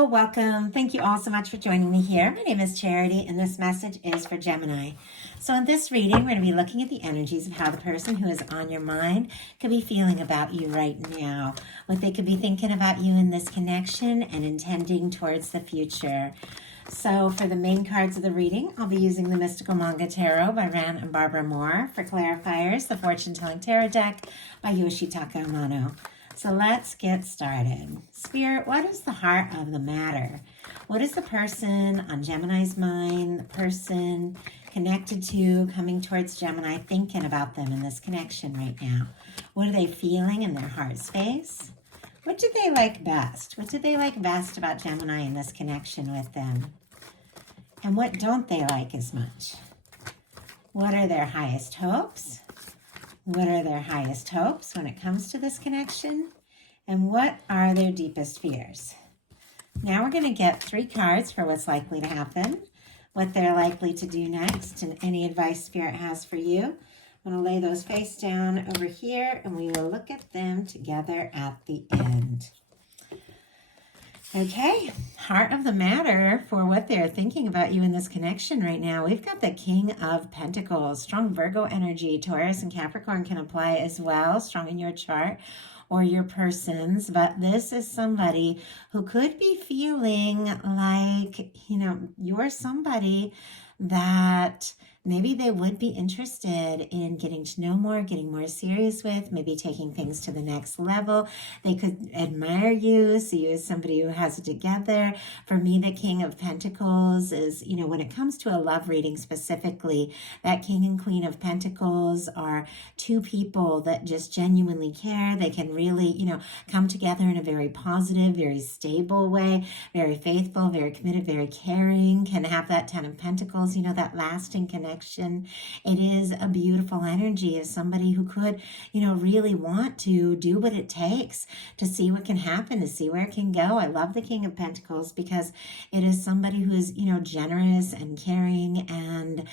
Hello, welcome. Thank you all so much for joining me here. My name is Charity, and this message is for Gemini. So in this reading, we're going to be looking at the energies of how the person who is on your mind could be feeling about you right now, what they could be thinking about you in this connection and intending towards the future. So for the main cards of the reading, I'll be using the Mystical Manga Tarot by Ran and Barbara Moore. For clarifiers, the Fortune Telling Tarot deck by Yoshitaka Amano. So let's get started. Spirit, what is the heart of the matter? What is the person on Gemini's mind, the person connected to, coming towards Gemini, thinking about them in this connection right now? What are they feeling in their heart space? What do they like best? What do they like best about Gemini in this connection with them? And what don't they like as much? What are their highest hopes? What are their highest hopes when it comes to this connection? And what are their deepest fears? Now we're going to get 3 cards for what's likely to happen, what they're likely to do next, and any advice Spirit has for you. I'm going to lay those face down over here, and we will look at them together at the end. Okay, heart of the matter for what they're thinking about you in this connection right now. We've got the King of Pentacles, strong Virgo energy. Taurus and Capricorn can apply as well, strong in your chart or your person's. But this is somebody who could be feeling like, you're somebody that maybe they would be interested in getting to know more, getting more serious with, maybe taking things to the next level. They could admire you, see you as somebody who has it together. For me, the King of Pentacles is, when it comes to a love reading specifically, that King and Queen of Pentacles are 2 people that just genuinely care. They can really, come together in a very positive, very stable way, very faithful, very committed, very caring, can have that 10 of Pentacles, that lasting connection. It is a beautiful energy of somebody who could, really want to do what it takes to see what can happen, to see where it can go. I love the King of Pentacles because it is somebody who is, generous and caring and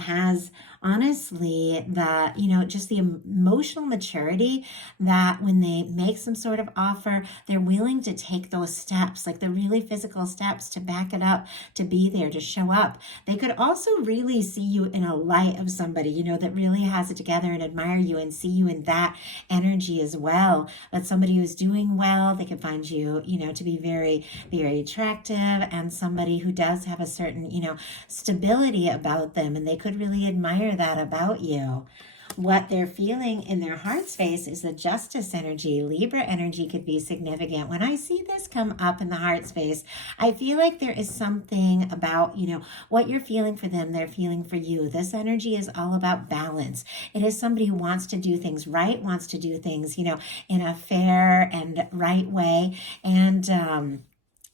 has honestly that, just the emotional maturity that when they make some sort of offer, they're willing to take those steps, like the really physical steps to back it up, to be there, to show up. They could also really see you in a light of somebody, that really has it together and admire you and see you in that energy as well. But somebody who's doing well, they can find you, to be very, very attractive, and somebody who does have a certain, stability about them, and they could really admire that about you. What they're feeling in their heart space is the Justice energy. Libra energy could be significant. When I see this come up in the heart space, I feel like there is something about, what you're feeling for them, they're feeling for you. This energy is all about balance. It is somebody who wants to do things right, wants to do things, in a fair and right way. And,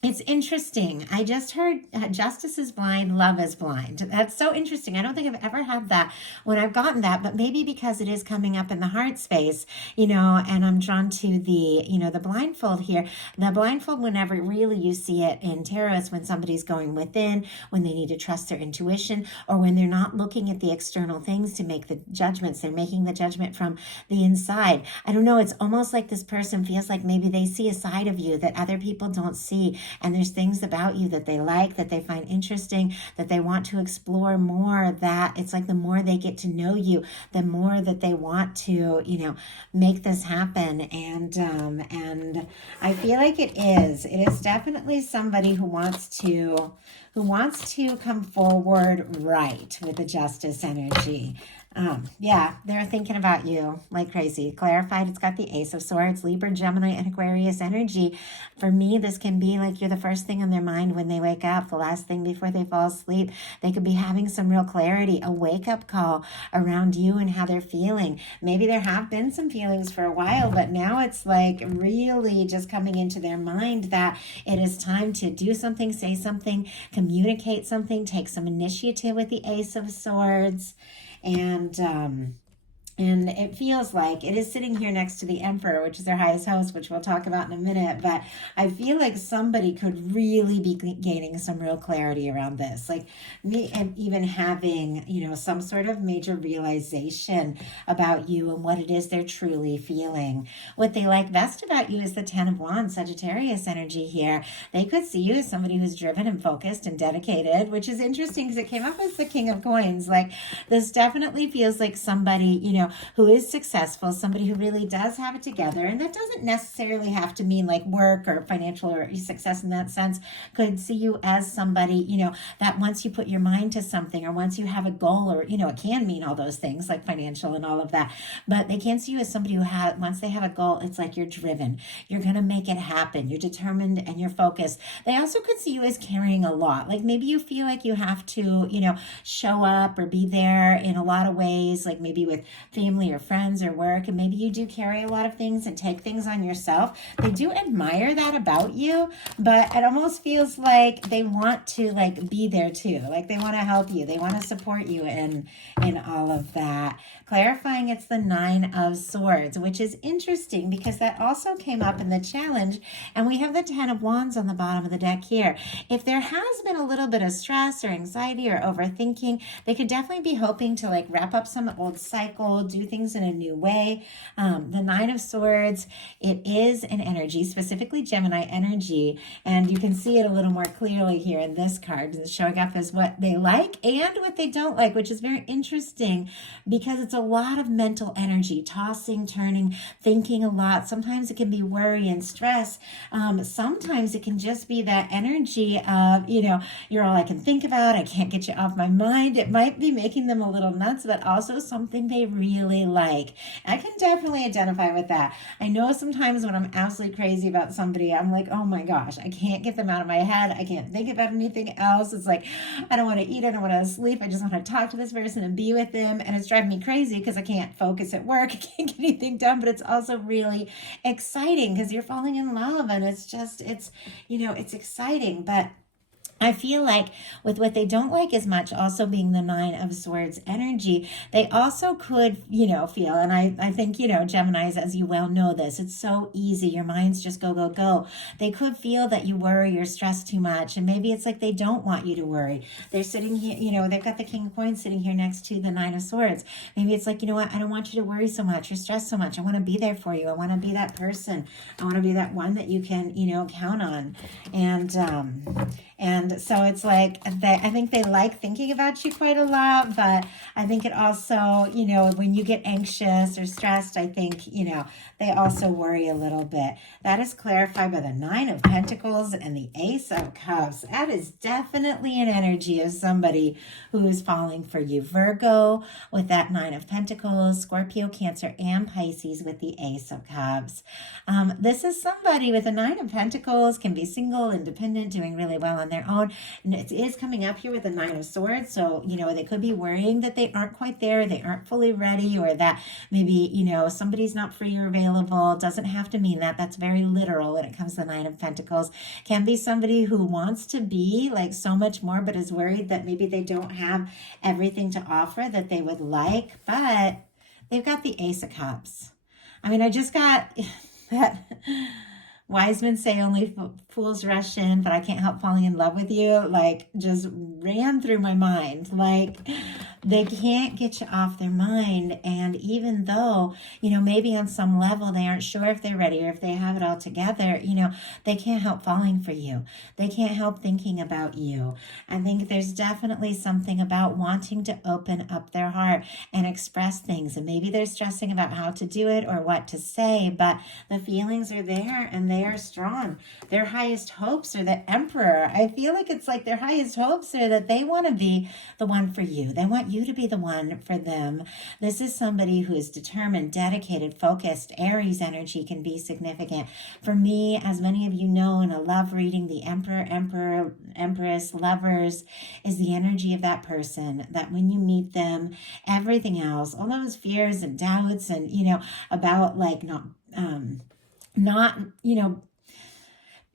it's interesting. I just heard justice is blind, love is blind. That's so interesting. I don't think I've ever had that when I've gotten that, but maybe because it is coming up in the heart space, and I'm drawn to the, the blindfold here. The blindfold, whenever really you see it in tarot, is when somebody's going within, when they need to trust their intuition, or when they're not looking at the external things to make the judgments. They're making the judgment from the inside. I don't know. It's almost like this person feels like maybe they see a side of you that other people don't see. And there's things about you that they like, that they find interesting, that they want to explore more, that it's like the more they get to know you, the more that they want to, make this happen. And I feel like it is definitely somebody who wants to come forward right with the Justice energy. They're thinking about you like crazy. Clarified, it's got the Ace of Swords, Libra, Gemini, and Aquarius energy. For me, this can be like you're the first thing on their mind when they wake up, the last thing before they fall asleep. They could be having some real clarity, a wake-up call around you and how they're feeling. Maybe there have been some feelings for a while, but now it's like really just coming into their mind that it is time to do something, say something, communicate something, take some initiative with the Ace of Swords. And And it feels like it is sitting here next to the Emperor, which is their highest host, which we'll talk about in a minute. But I feel like somebody could really be gaining some real clarity around this. Like me, and even having, some sort of major realization about you and what it is they're truly feeling. What they like best about you is the Ten of Wands, Sagittarius energy here. They could see you as somebody who's driven and focused and dedicated, which is interesting because it came up as the King of Coins. Like this definitely feels like somebody, who is successful, somebody who really does have it together. And that doesn't necessarily have to mean like work or financial or success in that sense. Could see you as somebody, that once you put your mind to something or once you have a goal or, it can mean all those things like financial and all of that. But they can see you as somebody who once they have a goal, it's like you're driven. You're going to make it happen. You're determined and you're focused. They also could see you as carrying a lot. Like maybe you feel like you have to, show up or be there in a lot of ways, like maybe with family or friends or work, and maybe you do carry a lot of things and take things on yourself. They do admire that about you, but it almost feels like they want to like be there too. Like they want to help you. They want to support you in all of that. Clarifying, it's the Nine of Swords, which is interesting because that also came up in the challenge, and we have the Ten of Wands on the bottom of the deck here. If there has been a little bit of stress or anxiety or overthinking, they could definitely be hoping to like wrap up some old cycle, do things in a new way. The Nine of Swords, it is an energy, specifically Gemini energy, and you can see it a little more clearly here in this card. It's showing up as what they like and what they don't like, which is very interesting because it's a lot of mental energy, tossing, turning, thinking a lot. Sometimes it can be worry and stress. Sometimes it can just be that energy of, you're all I can think about. I can't get you off my mind. It might be making them a little nuts, but also something they really like. I can definitely identify with that. I know sometimes when I'm absolutely crazy about somebody, I'm like, oh my gosh, I can't get them out of my head. I can't think about anything else. It's like, I don't want to eat. I don't want to sleep. I just want to talk to this person and be with them. And it's driving me crazy because I can't focus at work. I can't get anything done, but it's also really exciting because you're falling in love and it's it's exciting. But I feel like with what they don't like as much, also being the Nine of Swords energy, they also could, feel, and I think, Geminis, as you well know this, it's so easy. Your minds just go, go, go. They could feel that you worry or stress too much, and maybe it's like they don't want you to worry. They're sitting here, they've got the King of Coins sitting here next to the Nine of Swords. Maybe it's like, what, I don't want you to worry so much or stress so much. I want to be there for you. I want to be that person. I want to be that one that you can, count on. And so it's like, I think they like thinking about you quite a lot, but I think it also, when you get anxious or stressed, I think, they also worry a little bit. That is clarified by the Nine of Pentacles and the Ace of Cups. That is definitely an energy of somebody who is falling for you. Virgo with that Nine of Pentacles, Scorpio, Cancer, and Pisces with the Ace of Cups. This is somebody with a Nine of Pentacles, can be single, independent, doing really well on their own. And it is coming up here with the Nine of Swords. So, they could be worrying that they aren't quite there, they aren't fully ready, or that maybe, somebody's not free or available. Doesn't have to mean that. That's very literal when it comes to the Nine of Pentacles. Can be somebody who wants to be like so much more, but is worried that maybe they don't have everything to offer that they would like, but they've got the Ace of Cups. I mean, I just got that. Wise men say only fools rush in, but I can't help falling in love with you. Like, just ran through my mind. Like, they can't get you off their mind. And even though, maybe on some level they aren't sure if they're ready or if they have it all together, they can't help falling for you. They can't help thinking about you. I think there's definitely something about wanting to open up their heart and express things. And maybe they're stressing about how to do it or what to say, but the feelings are there and they are strong. Their highest hopes are the Emperor. I feel like it's like their highest hopes are that they want to be the one for you. They want you to be the one for them. This is somebody who is determined, dedicated, focused. Aries energy can be significant. For me, as many of you know, and I love reading, the Emperor, Empress, Lovers is the energy of that person, that when you meet them, everything else, all those fears and doubts and, about like not,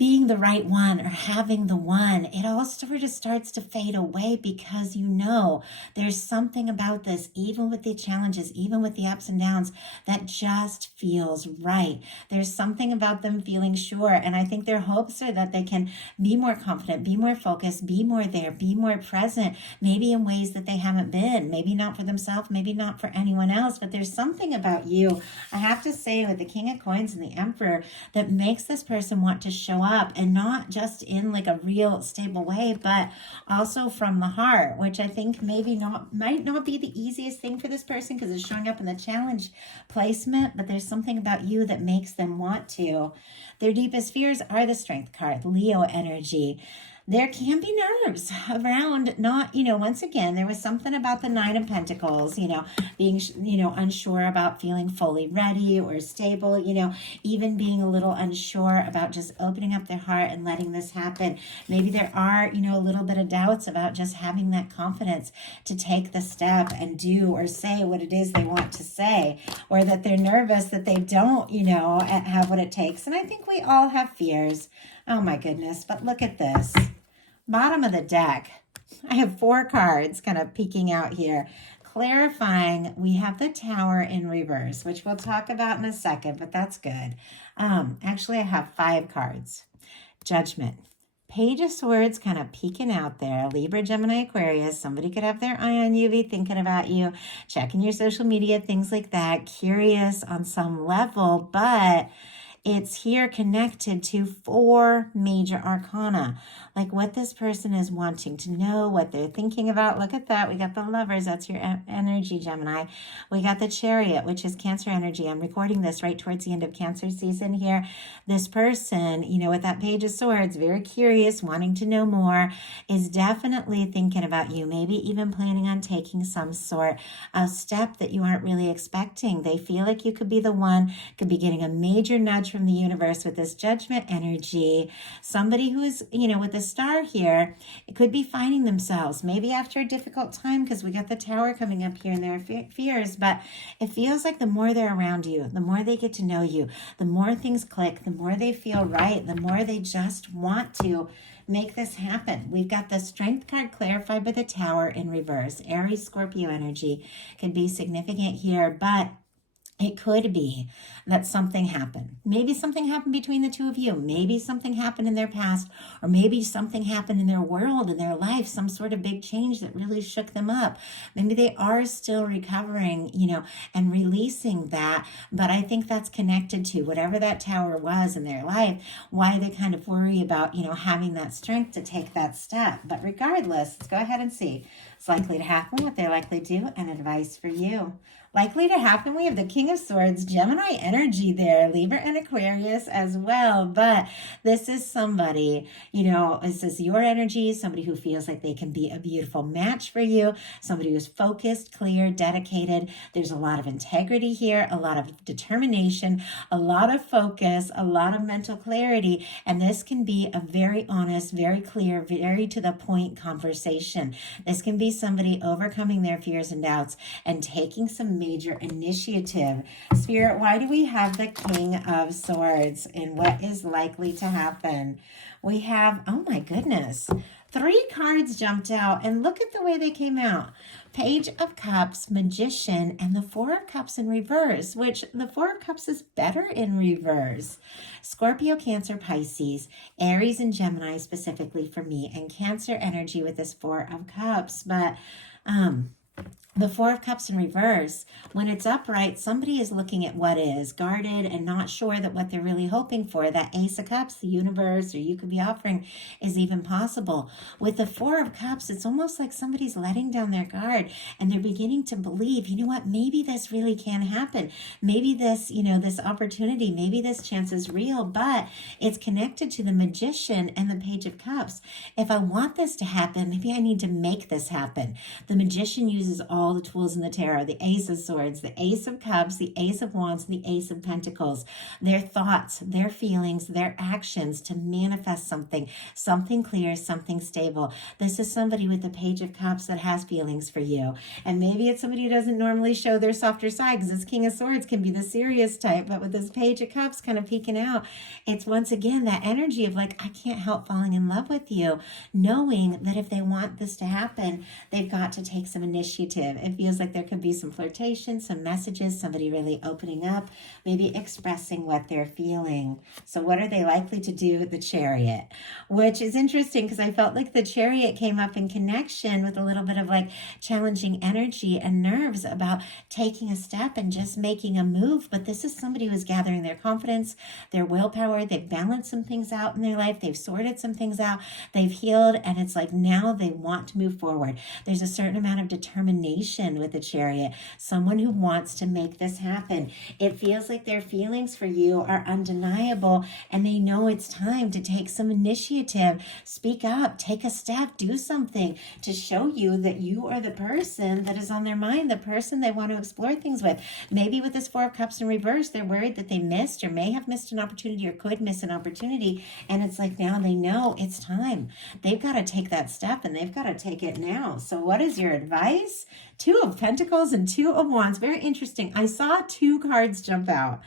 being the right one or having the one, it all sort of starts to fade away because you know there's something about this, even with the challenges, even with the ups and downs, that just feels right. There's something about them feeling sure. And I think their hopes are that they can be more confident, be more focused, be more there, be more present, maybe in ways that they haven't been, maybe not for themselves, maybe not for anyone else. But there's something about you, I have to say, with the King of Coins and the Emperor that makes this person want to show up, and not just in like a real stable way, but also from the heart, which I think might not be the easiest thing for this person because it's showing up in the challenge placement, but there's something about you that makes them want to. Their deepest fears are the Strength card, Leo energy. There can be nerves around not, once again, there was something about the Nine of Pentacles, being, unsure about feeling fully ready or stable, even being a little unsure about just opening up their heart and letting this happen. Maybe there are, a little bit of doubts about just having that confidence to take the step and do or say what it is they want to say, or that they're nervous that they don't, have what it takes. And I think we all have fears. Oh my goodness, but look at this. Bottom of the deck, I have 4 cards kind of peeking out here. Clarifying, we have the Tower in reverse, which we'll talk about in a second, but that's good. Actually, I have 5 cards. Judgment. Page of Swords kind of peeking out there. Libra, Gemini, Aquarius. Somebody could have their eye on you, be thinking about you, checking your social media, things like that. Curious on some level, but it's here connected to 4 major arcana, like what this person is wanting to know, what they're thinking about. Look at that. We got the Lovers. That's your energy, Gemini. We got the Chariot, which is Cancer energy. I'm recording this right towards the end of Cancer season here. This person, with that Page of Swords, very curious, wanting to know more, is definitely thinking about you, maybe even planning on taking some sort of step that you aren't really expecting. They feel like you could be the one, could be getting a major nudge from the universe with this Judgment energy. Somebody who is, with the Star here, it could be finding themselves maybe after a difficult time, because we got the Tower coming up here and their fears, but it feels like the more they're around you, the more they get to know you, the more things click, the more they feel right, the more they just want to make this happen. We've got the Strength card clarified by the Tower in reverse. Aries, Scorpio energy can be significant here, but it could be that something happened. Maybe something happened between the two of you. Maybe something happened in their past, or maybe something happened in their world, in their life, some sort of big change that really shook them up. Maybe they are still recovering, and releasing that. But I think that's connected to whatever that Tower was in their life, why they kind of worry about, having that strength to take that step. But regardless, let's go ahead and see. It's likely to happen, what they're likely to do, and advice for you. Likely to happen, we have the King of Swords, Gemini energy there, Libra and Aquarius as well. But this is somebody, this is your energy, somebody who feels like they can be a beautiful match for you, somebody who's focused, clear, dedicated. There's a lot of integrity here, a lot of determination, a lot of focus, a lot of mental clarity. And this can be a very honest, very clear, very to the point conversation. This can be somebody overcoming their fears and doubts and taking some major initiative. Spirit, why do we have the King of Swords and what is likely to happen? We have, oh my goodness, 3 cards jumped out, and look at the way they came out. Page of Cups, Magician, and the 4 of Cups in reverse, which the 4 of Cups is better in reverse. Scorpio, Cancer, Pisces, Aries, and Gemini specifically for me, and Cancer energy with this 4 of Cups. But the 4 of Cups in reverse, when it's upright, somebody is looking at what is guarded and not sure that what they're really hoping for, that Ace of Cups, the universe, or you could be offering, is even possible. With the 4 of Cups, it's almost like somebody's letting down their guard and they're beginning to believe, what, maybe this really can happen. Maybe this, this opportunity, maybe this chance is real, but it's connected to the Magician and the Page of Cups. If I want this to happen, maybe I need to make this happen. The Magician uses uses all the tools in the tarot, the Ace of Swords, the Ace of Cups, the Ace of Wands, and the Ace of Pentacles. Their thoughts, their feelings, their actions to manifest something clear, something stable. This is somebody with the Page of Cups that has feelings for you. And maybe it's somebody who doesn't normally show their softer side, because this King of Swords can be the serious type, but with this Page of Cups kind of peeking out, it's once again that energy of like, I can't help falling in love with you, knowing that if they want this to happen, they've got to take some initiative. It feels like there could be some flirtation, some messages, somebody really opening up, maybe expressing what they're feeling. So what are they likely to do? The Chariot, which is interesting because I felt like the Chariot came up in connection with a little bit of like challenging energy and nerves about taking a step and just making a move. But this is somebody who's gathering their confidence, their willpower. They've balanced some things out in their life. They've sorted some things out. They've healed. And it's like now they want to move forward. There's a certain amount of determination with the Chariot. Someone who wants to make this happen. It feels like their feelings for you are undeniable, and they know it's time to take some initiative, speak up, take a step, do something to show you that you are the person that is on their mind, the person they want to explore things with. Maybe with this Four of Cups in reverse, they're worried that they missed or may have missed an opportunity or could miss an opportunity. And it's like now they know it's time. They've got to take that step, and they've got to take it now. So what is your advice? Two of Pentacles and Two of Wands. Very interesting. I saw two cards jump out,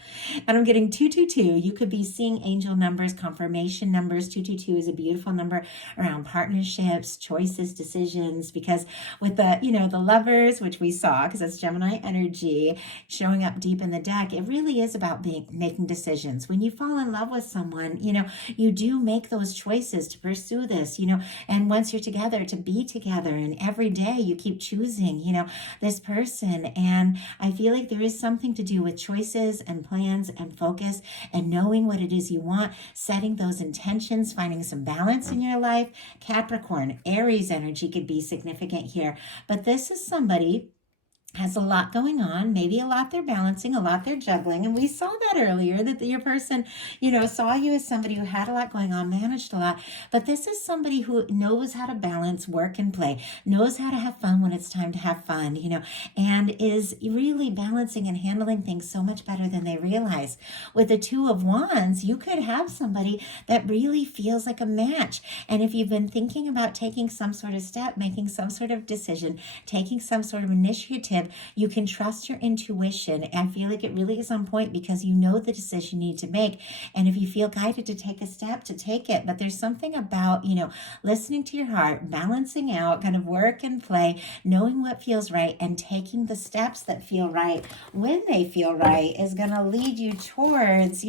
and I'm getting 222. You could be seeing angel numbers, confirmation numbers. 222 is a beautiful number around partnerships, choices, decisions, because with the, the Lovers, which we saw, because it's Gemini energy showing up deep in the deck, it really is about making decisions. When you fall in love with someone, you do make those choices to pursue this, and once you're together, to be together, and every day you keep choosing, this person. And I feel like there is something to do with choices and plans and focus and knowing what it is you want, setting those intentions, finding some balance in your life. Capricorn, Aries energy could be significant here, but this is somebody has a lot going on, maybe a lot they're balancing, a lot they're juggling. And we saw that earlier, that your person, saw you as somebody who had a lot going on, managed a lot. But this is somebody who knows how to balance work and play, knows how to have fun when it's time to have fun, and is really balancing and handling things so much better than they realize. With the Two of Wands, you could have somebody that really feels like a match. And if you've been thinking about taking some sort of step, making some sort of decision, taking some sort of initiative, you can trust your intuition. I feel like it really is on point because you know the decision you need to make. And if you feel guided to take a step, to take it. But there's something about, listening to your heart, balancing out kind of work and play, knowing what feels right, and taking the steps that feel right when they feel right is going to lead you towards,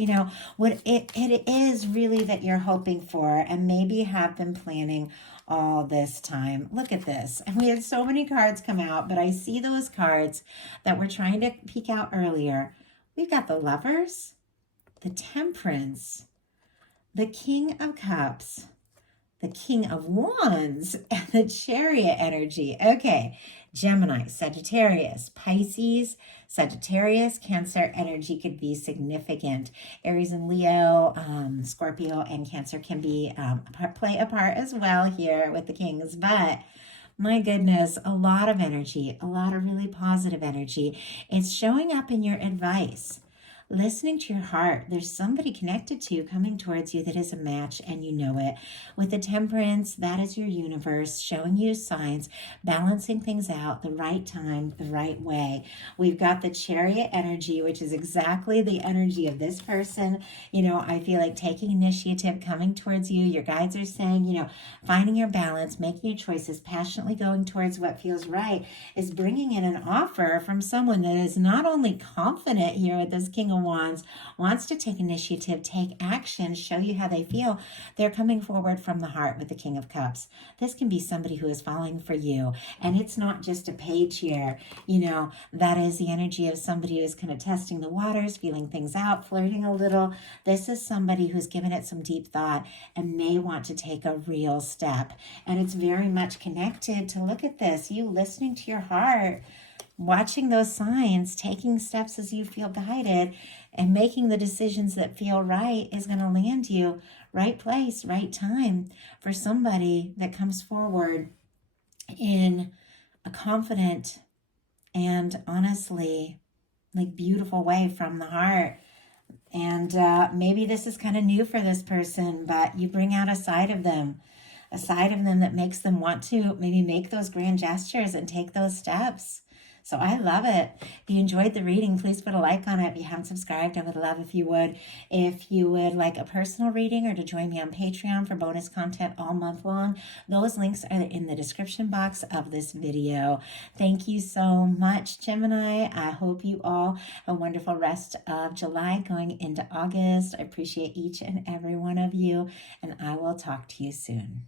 what it is really that you're hoping for and maybe have been planning all this time. Look at this. And we had so many cards come out, but I see those cards that we're trying to peek out earlier. We've got the Lovers, the Temperance, the King of Cups, the King of Wands, and the Chariot energy. Okay, Gemini, Sagittarius, Pisces, Sagittarius, Cancer energy could be significant. Aries and Leo, Scorpio and Cancer can be play a part as well here with the Kings, but my goodness, a lot of energy, a lot of really positive energy. It's showing up in your advice. Listening to your heart, there's somebody connected to you coming towards you that is a match, and you know it. With the Temperance, that is your universe showing you signs, balancing things out, the right time, the right way. We've got the Chariot energy, which is exactly the energy of this person. I feel like taking initiative, coming towards you. Your guides are saying, finding your balance, making your choices, passionately going towards what feels right, is bringing in an offer from someone that is not only confident here with this King of Wands, wants to take initiative, take action, show you how they feel. They're coming forward from the heart with the King of Cups. This can be somebody who is falling for you. And it's not just a page here. That is the energy of somebody who is kind of testing the waters, feeling things out, flirting a little. This is somebody who's given it some deep thought and may want to take a real step. And it's very much connected to, look at this, you listening to your heart, watching those signs, taking steps as you feel guided, and making the decisions that feel right is going to land you right place, right time for somebody that comes forward in a confident and honestly, like beautiful way from the heart. And maybe this is kind of new for this person, but you bring out a side of them that makes them want to maybe make those grand gestures and take those steps. So I love it. If you enjoyed the reading, please put a like on it. If you haven't subscribed, I would love if you would. If you would like a personal reading or to join me on Patreon for bonus content all month long, those links are in the description box of this video. Thank you so much, Gemini. I hope you all have a wonderful rest of July going into August. I appreciate each and every one of you, and I will talk to you soon.